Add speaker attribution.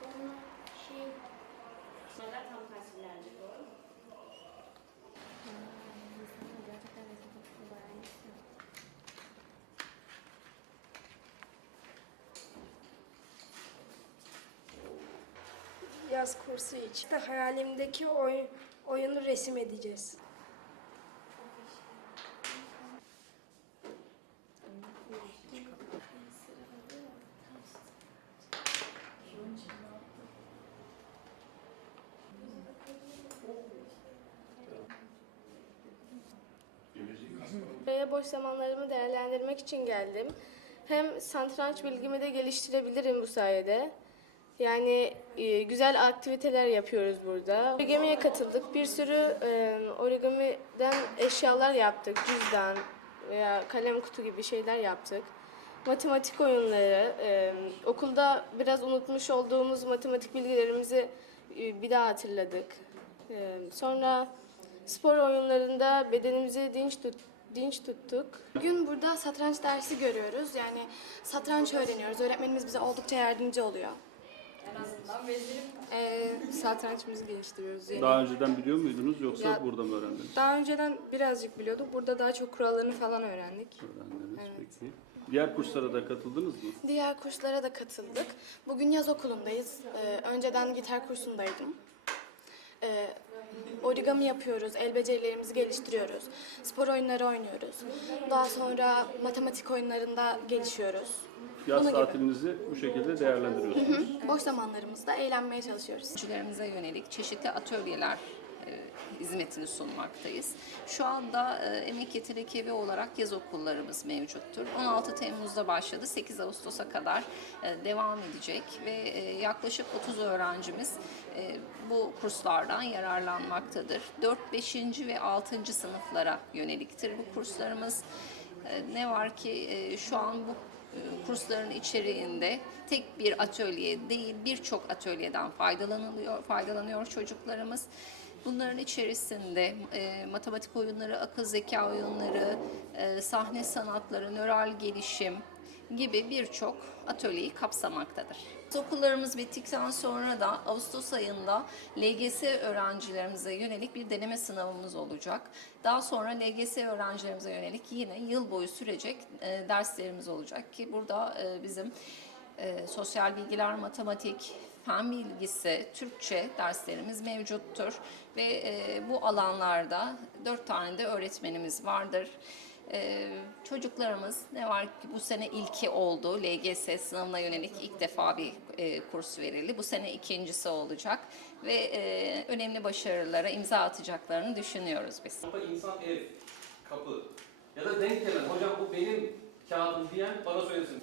Speaker 1: Sonra şey... Bunlar tam kasillerdi doğru. Yaz kursu için. İşte hayalimdeki oy, oyunu resim edeceğiz. Buraya boş zamanlarımı değerlendirmek için geldim. Hem satranç bilgimi de geliştirebilirim bu sayede. Yani e, güzel aktiviteler yapıyoruz burada. Origami'ye katıldık. Bir sürü e, origami'den eşyalar yaptık. Cüzdan veya kalem kutu gibi şeyler yaptık. Matematik oyunları, e, okulda biraz unutmuş olduğumuz matematik bilgilerimizi e, bir daha hatırladık. E, sonra spor oyunlarında bedenimizi dinç tut, dinç tuttuk.
Speaker 2: Bugün burada satranç dersi görüyoruz. Yani satranç öğreniyoruz. Öğretmenimiz bize oldukça yardımcı oluyor.
Speaker 3: Ee, satrançımızı geliştiriyoruz. Yani.
Speaker 4: Daha önceden biliyor muydunuz yoksa
Speaker 3: Ya-
Speaker 4: burada mı öğrendiniz?
Speaker 3: Daha önceden birazcık biliyorduk. Burada daha çok kurallarını falan öğrendik.
Speaker 4: Öğrendiniz peki. Diğer kurslara da katıldınız mı?
Speaker 2: Diğer kurslara da katıldık. Bugün yaz okulundayız. Ee, önceden gitar kursundaydım. Ee, origami yapıyoruz, el becerilerimizi geliştiriyoruz. Spor oyunları oynuyoruz. Daha sonra matematik oyunlarında gelişiyoruz.
Speaker 4: Yaz
Speaker 2: Bunun gibi.
Speaker 4: tatilinizi bu şekilde değerlendiriyorsunuz.
Speaker 2: Boş zamanlarımızda eğlenmeye çalışıyoruz.
Speaker 5: öğrencilerimize yönelik çeşitli atölyeler hizmetini sunmaktayız. Şu anda e, Emek Yetenek Evi olarak yaz okullarımız mevcuttur. 16 Temmuz'da başladı, 8 Ağustos'a kadar e, devam edecek ve e, yaklaşık 30 öğrencimiz e, bu kurslardan yararlanmaktadır. 4, 5. ve 6. sınıflara yöneliktir bu kurslarımız. E, Ne var ki e, şu an bu e, kursların içeriğinde tek bir atölye değil birçok atölyeden faydalanılıyor faydalanıyor çocuklarımız. Bunların içerisinde e, matematik oyunları, akıl zeka oyunları, e, sahne sanatları, nöral gelişim gibi birçok atölyeyi kapsamaktadır. Okullarımız bittikten sonra da Ağustos ayında LGS öğrencilerimize yönelik bir deneme sınavımız olacak. Daha sonra LGS öğrencilerimize yönelik yine yıl boyu sürecek e, derslerimiz olacak ki burada e, bizim e, sosyal bilgiler, matematik, fen bilgisi, Türkçe derslerimiz mevcuttur ve e, bu alanlarda dört tane de öğretmenimiz vardır. Ee, çocuklarımız ne var ki bu sene ilki oldu. LGS sınavına yönelik ilk defa bir e, kurs verildi. Bu sene ikincisi olacak ve e, önemli başarılara imza atacaklarını düşünüyoruz biz.
Speaker 6: Kapı insan ev, kapı ya da denk gelen hocam bu benim kağıdım diyen bana söylesin.